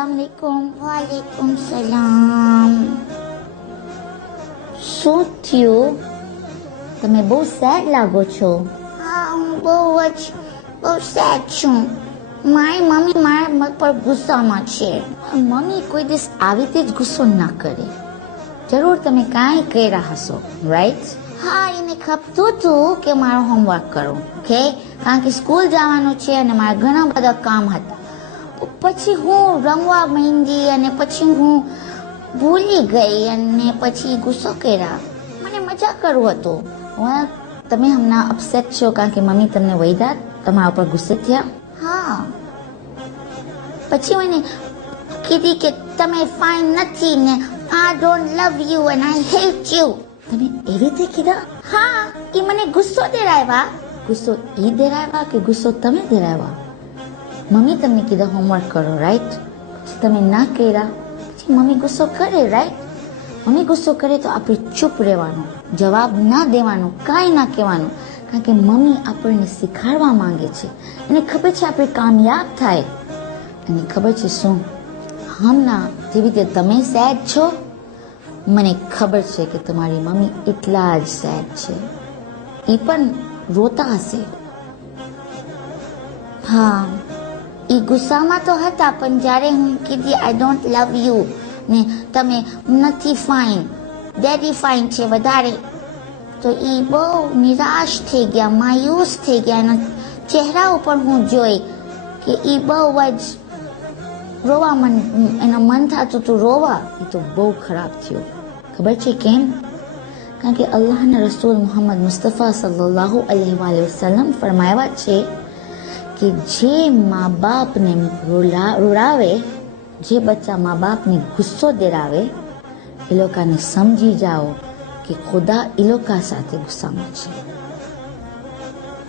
अस्सलाम वालेकुम. वालेकुम સલામ. શું થયું? તમે બહુ સેડ લાગો છો. હા, હું બહુ સેડ છું. મારી મમ્મી મારા પર ગુસ્સામાં છે. મમ્મી કોઈ દિવસ આવી રીતે જ ગુસ્સો ના કરે. જરૂર તમે કાંઈ કર્યા હશો, રાઈટ? હા, એને ખપતું હતું કે મારું હોમવર્ક કરું, ઓકે? કારણ કે સ્કૂલ જવાનું છે અને મારા ઘણા બધા કામ હતા. પછી હું રમવા માંડી અને પછી હું ભૂલી ગઈ અને પછી ગુસ્સો કર્યા. મને મજા કરવું હતું. તમે હમણાં અપસેટ છો કારણ કે મમ્મી તમને વૈદા તમારા ઉપર ગુસ્સે થયા? હા. પછી મને કીધી કે તમે ફાઇન નથી ને I don't love you and I hate you. તમે એવી રીતે કીધા? હા, એ મને ગુસ્સો દેરાવ્યા. ગુસ્સો એ દેરાવ્યા કે ગુસ્સો તમે દેરાવ્યા? મમ્મી તમને કીધા હોમવર્ક કરો, રાઈટ? પછી તમે ના કર્યા, પછી મમ્મી ગુસ્સો કરે, રાઈટ? મમ્મી ગુસ્સો કરે તો આપણે ચૂપ રહેવાનું, જવાબ ના દેવાનું, કાંઈ ના કહેવાનું, કારણ કે મમ્મી આપણને શીખવાડવા માંગે છે. એને ખબર છે આપણે કામયાબ થાય. અને ખબર છે શું, હમણાં જેવી રીતે તમે સેડ છો, મને ખબર છે કે તમારી મમ્મી એટલા જ સેડ છે. એ પણ રોતા હશે. હા, એ ગુસ્સામાં તો હતા, પણ જ્યારે હું કીધી આઈ ડોન્ટ લવ યુ ને તમે નથી ફાઇન, ડેડી ફાઇન છે વધારે, તો એ બહુ નિરાશ થઈ ગયા, માયુસ થઈ ગયા. એના ચહેરા ઉપર હું જોઈ કે એ બહુ જ રોવા એના મન થતું હતું રોવા. એ તો બહુ ખરાબ થયું. ખબર છે કેમ? કારણ કે અલ્લાહના રસૂલ મુહમ્મદ મુસ્તફા સલ્લલ્લાહુ અલૈહિ વસલ્લમ ફરમાવ્યા છે કે જે મા બાપને રોડાવે, જે બચ્ચા મા બાપને ગુસ્સો દેરાવે, એ લોકોને સમજી જાઓ કે ખુદા એ લોકો સાથે ગુસ્સામાં છે.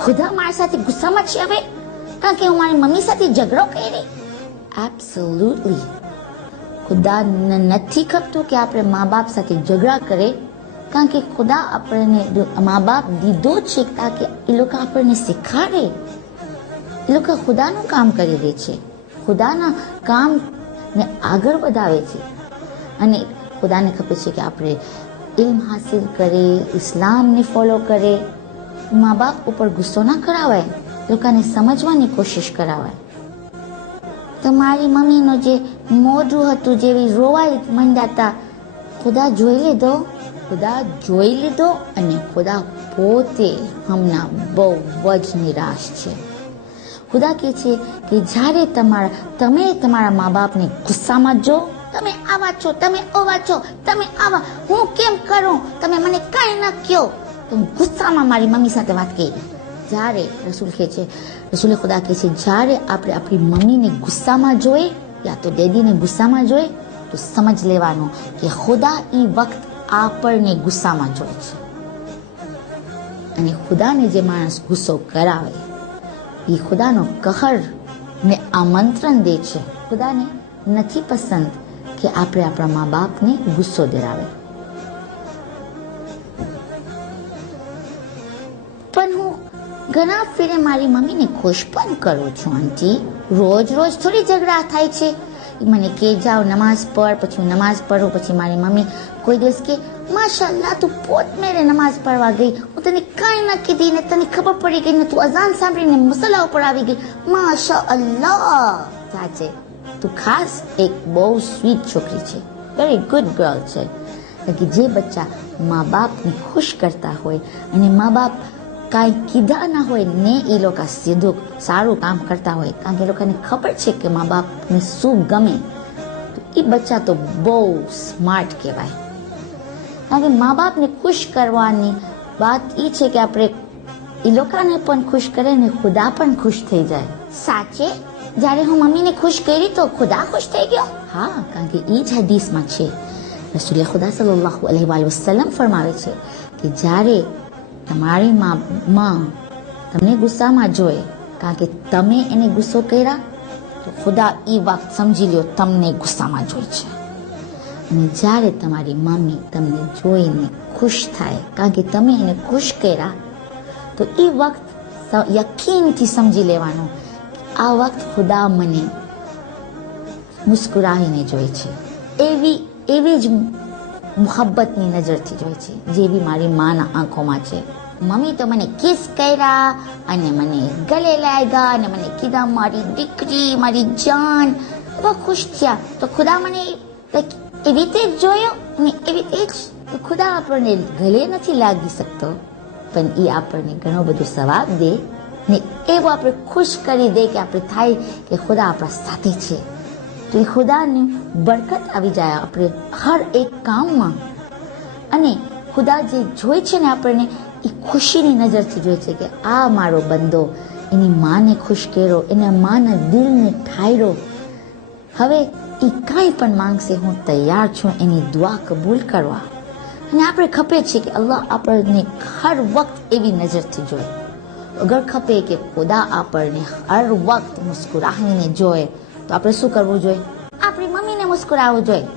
ખુદા મારી સાથે ગુસ્સામાં છે હવે કારણ કે હું મારી મમ્મી સાથે ઝઘડો કરી. એબ્સોલ્યુટલી. ખુદાને નથી ખપતું કે આપણે મા બાપ સાથે ઝઘડા કરે, કારણ કે ખુદા આપણને મા બાપ દીધો છે તાકે એ લોકો આપણને શીખવાડે. એ લોકો ખુદાનું કામ કરી દે છે, ખુદાના કામને આગળ વધાવે છે. અને ખુદાને ખબર છે કે આપણે ઇલ્મ હાસિલ કરે, ઇસ્લામને ફોલો કરે. મા બાપ ઉપર ગુસ્સો ના કરાવાય, લોકોને સમજવાની કોશિશ કરાવાય. તમારી મમ્મીનું જે મોઢું હતું જેવી રોવાઈ મંડ્યા હતા, ખુદા જોઈ લીધો. ખુદા જોઈ લીધો અને ખુદા પોતે હમણાં બહુ જ નિરાશ છે. ખુદા કહે છે કે જ્યારે તમે તમારા મા બાપને ગુસ્સામાં જો, તમે આવા છો, તમે ઓવા છો, તમે આવા, હું કેમ કરું, તમે મને કાંઈ ના કહો, તો હું ગુસ્સામાં મારી મમ્મી સાથે વાત કરી. જ્યારે રસૂલે ખુદા કહે છે જ્યારે આપણે આપણી મમ્મીને ગુસ્સામાં જોઈએ યા તો ડેડીને ગુસ્સામાં જોઈએ, તો સમજ લેવાનું કે ખુદા એ વખત આપણને ગુસ્સામાં જોઈ છે. અને ખુદાને જે માણસ ગુસ્સો કરાવે એ ખુદાનો કહર ને આમંત્રણ દે છે. ખુદાને નથી પસંદ કે આપણે આપણા મા બાપને ગુસ્સો દેરાવે. પણ હું ઘણા ફેરે મારી મમ્મીને ખુશ પણ કરું છું આંટી. રોજ થોડી ઝઘડા થાય છે. મને કે જાઓ નમાઝ પઢ, પછી હું નમાઝ પઢું, પછી મારી મમ્મી કોઈ દિવસ કે માશાલ્લાહ તું પોત મેરે નમાઝ પઢવા ગઈ, હું તને કાંઈ ના કીધી ને તને ખબર પડી ગઈ ને તું અઝાન સાંભળીને મસલા ઉપર આવી ગઈ, માશાલ્લાહ. સાચે તું ખાસ એક બહુ સ્વીટ છોકરી છે, વેરી ગુડ ગર્લ છે. કે જે બચ્ચા મા બાપને ખુશ કરતા હોય અને મા બાપ કાંઈ કીધા ના હોય ને એ લોકો સીધું સારું કામ કરતા હોય, કારણ કે એ લોકોને ખબર છે કે મા બાપને શું ગમે, તો એ બચ્ચા તો બહુ સ્માર્ટ કહેવાય. કારણ કે મા બાપને ખુશ કરવાની વાત એ છે કે આપણે એ લોકોને પણ ખુશ કરે ને ખુદા પણ ખુશ થઈ જાય. સાચે જ્યારે હું મમ્મીને ખુશ કરી તો ખુદા ખુશ થઈ ગયો. હા, કારણ કે એ જ હદીસમાં છે. રસૂલ ખુદા સલ્લલ્લાહુ અલૈહિ વસલ્લમ ફરમાવે છે કે જ્યારે તમારી માં તમને ગુસ્સામાં જોઈએ કારણ કે તમે એને ગુસ્સો કર્યા, તો ખુદા એ વખત સમજી લો તમને ગુસ્સામાં જોઈ છે. અને જ્યારે તમારી મમ્મી તમને જોઈને ખુશ થાય કારણ કે તમે એને ખુશ કર્યા, તો એ વખત યકીનથી સમજી લેવાનું આ વખત ખુદા મને મુસ્કુરાઈને જોઈ છે, એવી જ મોહબ્બતની નજરથી જોઈ છે જેવી મારી માના આંખોમાં છે. મમ્મી તો મને કિસ કર્યા અને મને ગલે લાગ્યા અને મને કીધા મારી દીકરી, મારી જાન, બહુ ખુશ થયા. તો ખુદા મને એવી રીતે જ જોયો અને એવી રીતે જ ખુદા આપણને ગલે નથી લાગી શકતો, પણ એ આપણને ઘણો બધો સવાબ દે ને એવું આપણે ખુશ કરી દે કે આપણે થાય કે ખુદા આપણા સાથે છે. તો એ ખુદાની બરકત આવી જાય આપણે હર એક કામમાં. અને ખુદા જે જોઈ છે ને આપણને એ ખુશીની નજરથી જોઈ છે કે આ મારો બંદો એની માને ખુશ કર્યો, એના માના દિલને ઠાર્યો. હવે એ કાંઈ પણ માંગશે હું તૈયાર છું એની દુઆ કબૂલ કરવા. અને આપણે ખપે છે કે અલ્લાહ આપણને હર વખત એવી નજરથી જોઈ. અગર ખપે કે ખુદા આપણને હર વખત મુસ્કુરાવીને જોએ તો આપણે શું કરવું જોઈએ? આપણી મમ્મીને મુસ્કુરાવવું જોઈએ.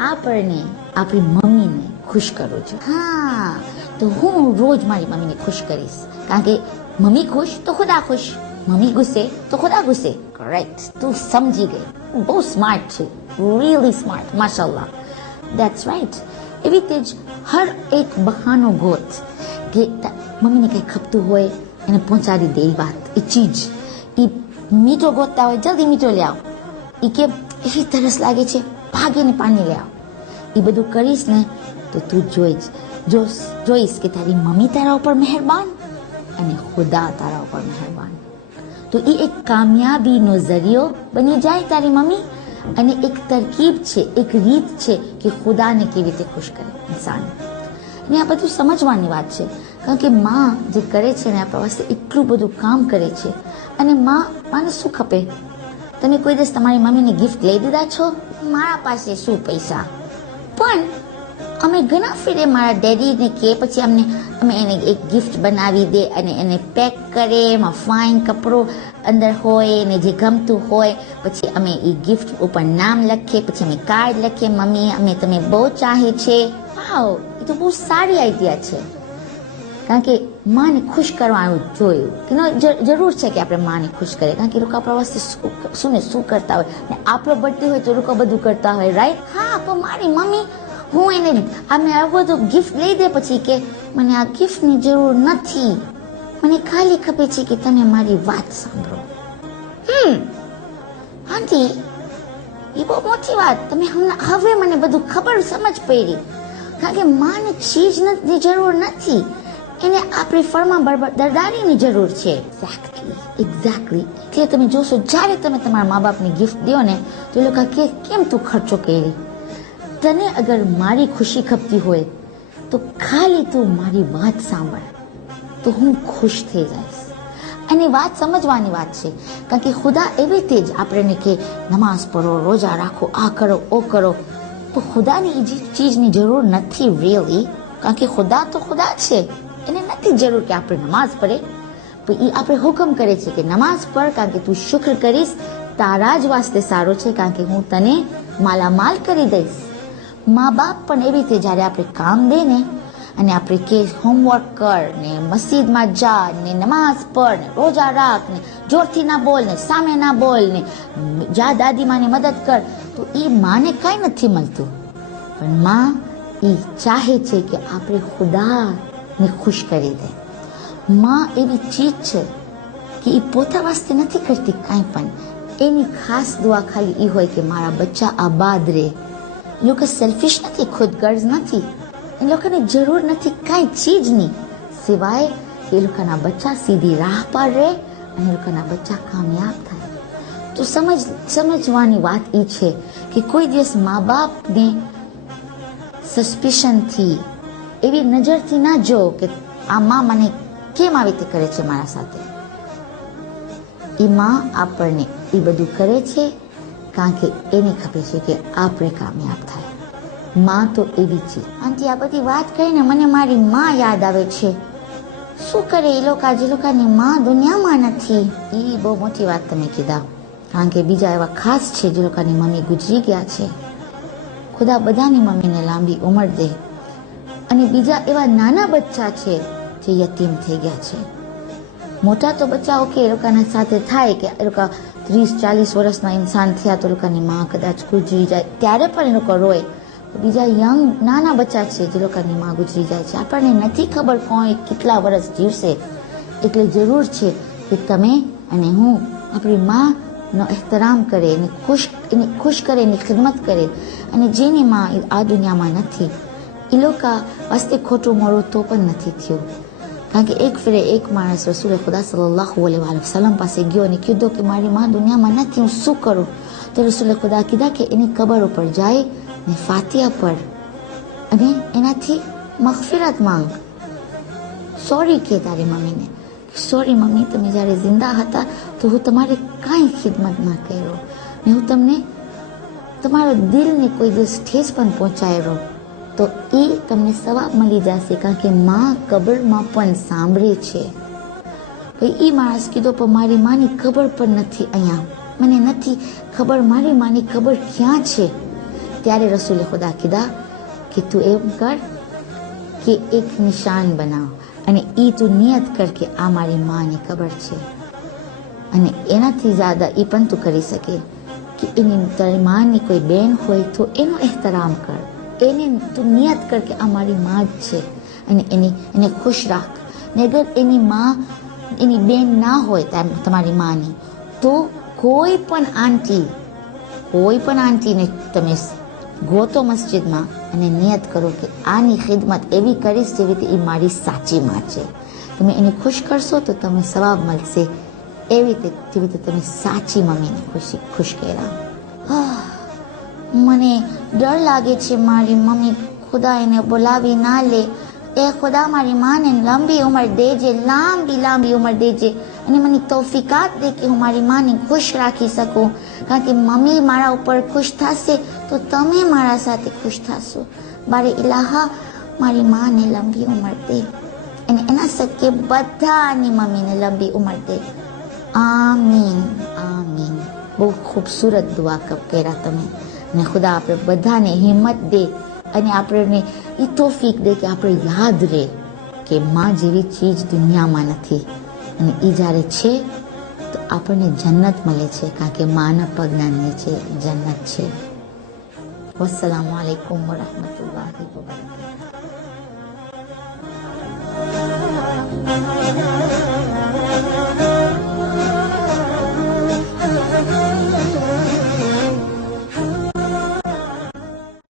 આપણને આપણી મમ્મીને ખુશ કરવું જોઈએ. હા, તો હું રોજ મારી મમ્મીને ખુશ કરીશ, કારણ કે મમ્મી ખુશ તો ખુદા ખુશ, મમ્મી ગુસ્સે તો ખુદા ગુસ્સે. કરેક્ટ, તું સમજી ગઈ, બહુ સ્માર્ટ છે, રિયલી સ્માર્ટ, માશાલ્લાહ. That's right. એવી રીતે જ હર એક બહાનો ગોત કે મમ્મીને કંઈ ખપતું હોય એને પહોંચાડી દે. એ વાત, એ ચીજ, એ મીઠો ગોતતા હોય જલ્દી મીઠો લે આવ, એ કે એવી તરસ લાગે છે ભાગીને પાણી લે આવ. એ બધું કરીશ ને તો તું જોઈશ કે તારી મમ્મી તારા ઉપર મહેરબાન અને ખુદા તારા ઉપર મહેરબાન. તો એ એક કામયાબીનો જરિયો બની જાય તારી મમ્મી, અને એક તરકીબ છે, એક રીત છે કે ખુદાને કેવી રીતે ખુશ કરે ઇન્સાન. અને આ બધું સમજવાની વાત છે, કારણ કે માં જે કરે છે ને આપણા વાસ્તે એટલું બધું કામ કરે છે. અને માને શું ખપે? તમે કોઈ દિવસ તમારી મમ્મીને ગિફ્ટ લઈ દીધા છો? મારા પાસે શું પૈસા, પણ અમે ઘણા ફેરે મારા ડેડીને કે પછી અમે એને એક ગિફ્ટ બનાવી દે અને એને પેક કરે, એમાં ફાઇન કપડો અંદર હોય એને જે ગમતું હોય, પછી અમે એ ગિફ્ટ ઉપર નામ લખીએ, પછી અમે કાર્ડ લખીએ, મમ્મી અમે તમે બહુ ચાહે છે. વાવ, એ તો બહુ સારી આઈડિયા છે, કારણ કે માને ખુશ કરવાનું જોયું કે જરૂર છે કે આપણે માને ખુશ કરીએ, કારણ કે લોકો આપણા વાસ્તે શું કરતા હોય ને આપણો બર્થડે હોય તો લોકો બધું કરતા હોય, રાઈટ? હા, પણ મારી મમ્મી હું એને અમે આ બધું ગિફ્ટ લઈ દે પછી કે મને આ ગિફ્ટની જરૂર નથી, મને ખાલી ખપે છે કે તમે મારી વાત સાંભળો. આંટી, એ બહુ મોટી વાત. તમે હવે મને બધું ખબર સમજ પડી, કારણ કે માને ચીજની જરૂર નથી, એને આપણી ફરમા બરદારીની જરૂર છે. એક્ઝેક્ટલી. એટલે તમે જોશો જ્યારે તમે તમારા મા બાપને ગિફ્ટ દો ને તો એ લોકો કે કેમ તું ખર્ચો કરી? તને અગર મારી ખુશી ખપતી હોય તો ખાલી તું મારી વાત સાંભળ તો હું ખુશ થઈ જઈશ. અને વાત સમજવાની વાત છે, કારણ કે ખુદા એવી રીતે જ આપણને કે નમાઝ પઢો, રોજા રાખો, આ કરો, ઓ કરો, તો ખુદાની એ ચીજની જરૂર નથી રિયલી, કારણ કે ખુદા તો ખુદા છે, એને નથી જરૂર કે આપણે નમાઝ પડે. પણ એ આપણે હુકમ કરે છે કે નમાઝ પઢ, કારણ કે તું શુક્ર કરીશ તારા જ વાસ્તે સારો છે, કારણ કે હું તને માલામાલ કરી દઈશ. મા બાપ પણ એવી રીતે જ્યારે આપણે કામ દે ને અને આપણે કે હોમવર્ક કર ને મસ્જિદમાં જા ને નમાઝ પઢ ને રોજા રાખ ને જોરથી ના બોલ ને સામે ના બોલ ને જા દાદીમાને મદદ કર, તો એ માને કાંઈ નથી મળતું. પણ માં એ ચાહે છે કે આપણે ખુદાને ખુશ કરી દે. માં એવી ચીજ છે કે એ પોતા વાસ્તે નથી કરતી કાંઈ પણ, એની ખાસ દુઆ ખાલી એ હોય કે મારા બચ્ચા આબાદ રહે. એ લોકો સેલ્ફિશ નથી, ખુદગર્જ નથી, એ લોકોને જરૂર નથી કાંઈ ચીજની, સિવાય એ લોકોના બચ્ચા સીધી રાહ પર રહે અને એ લોકોના બચ્ચા કામયાબ થાય. તો સમજવાની વાત એ છે કે કોઈ દિવસ મા બાપને સસ્પિશનથી, એવી નજરથી ના જો કે આ માં મને કેમ આવી રીતે કરે છે મારા સાથે. એ માં આપણને એ બધું કરે છે કારણ કે એને ખબર છે કે આપણે કામયાબ થાય. માં તો એવી છે. આંટી, આ બધી વાત કરીને મને મારી માં યાદ આવે છે. શું કરે એ લોકો જે લોકોની માં દુનિયામાં નથી? એ બહુ મોટી વાત તમે કીધા, કારણ કે બીજા એવા ખાસ છે જે લોકોની મમ્મી ગુજરી ગયા છે. ખુદા બધાની મમ્મીને લાંબી ઉંમર દે. અને બીજા એવા નાના બચ્ચા છે જે યતીમ થઈ ગયા છે. મોટા તો બચ્ચાઓ કે એ લોકોના સાથે થાય કે એ લોકો 30-40 વર્ષના ઇન્સાન થયા તો લોકોની માં કદાચ ગુજરી જાય ત્યારે પણ એ લોકો રોય. બીજા યંગ નાના બચ્ચા છે જે લોકોની માં ગુજરી જાય છે. આપણને નથી ખબર કોણ કેટલા વર્ષ જીવશે. એટલે જરૂર છે કે તમે અને હું આપણી માનો એહતરામ કરે, એને ખુશ કરે, એની ખિદમત કરે. અને જેની માં આ દુનિયામાં નથી એ લોકો વાસ્તે ખોટું મળું તો પણ નથી થયું. કારણ કે એક ફેરે એક માણસ રસૂલ ખુદા સલ્લલ્લાહુ અલૈહિ વસલ્લમ પાસે ગયો અને કીધું કે મારી માં દુનિયામાં નથી, હું શું કરું? તો રસૂલ ખુદા કીધા કે એની કબર ઉપર જાય ને ફાતિહા પઢ અને એનાથી મગફિરત માંગ. સોરી કે તારી મમ્મીને, સોરી મમ્મી, તમે જ્યારે જિંદા હતા તો હું તમારી કાંઈ ખિદમત ના કર્યો ને હું તમને તમારો દિલને કોઈ દિવસ ઠેસ પણ પહોંચાડ્યો, તો એ તમને સવાબ મળી જશે. કારણ કે માં કબરમાં પણ સાંભળે છે. ભાઈ એ માણસ કીધો પણ મારી માની ખબર પણ નથી અહીંયા, મને નથી ખબર મારી માની ખબર ક્યાં છે. ત્યારે રસૂલે ખુદા કીધા કે તું એમ કર કે એક નિશાન બનાવ અને એ તું નિયત કર કે આ મારી માની ખબર છે. અને એનાથી જ્યાદા એ પણ તું કરી શકે કે એની તારી માની કોઈ બેન હોય તો એનો એહતરામ કર. એને તું નિયત કર કે આ મારી માં જ છે અને એને ખુશ રાખ. ને અગર એની માં એની બેન ના હોય તમારી માની તો કોઈ પણ આંટીને તમે ગોતો મસ્જિદમાં અને નિયત કરો કે આની ખિદમત એવી કરીશ જેવી રીતે એ મારી સાચી માં છે. તમે એને ખુશ કરશો તો તમને સવાબ મળશે એવી રીતે જેવી રીતે તમે સાચી મમ્મીને ખુશ કર્યા. મને ડર લાગે છે મારી મમ્મી ખુદા એને બોલાવી ના લે. એ ખુદા મારી માને લાંબી ઉંમર દેજે, લાંબી ઉંમર દેજે અને મને તૌફીકાત દે કે હું મારી માને ખુશ રાખી શકું. કારણ કે મમ્મી મારા ઉપર ખુશ થશે તો તમે મારા સાથે ખુશ થશો. બારે ઇલાહા મારી માને લાંબી ઉંમર દે અને એના સદકે બધાની મમ્મીને લાંબી ઉંમર દે. આમીન આમીન. બહુ ખૂબસૂરત દુઆ કર્યા તમે. અને ખુદા આપણે બધાને હિંમત દે અને આપણને એ તોફીક દે કે આપણે યાદ રહે કે માં જેવી ચીજ દુનિયામાં નથી અને એ જ્યારે છે તો આપણને જન્નત મળે છે. કારણ કે માના પગના નીચે જન્નત છે. વસ્સલામુ અલૈકુમ વરહમતુલ્લાહિ વબરકાતુહુ.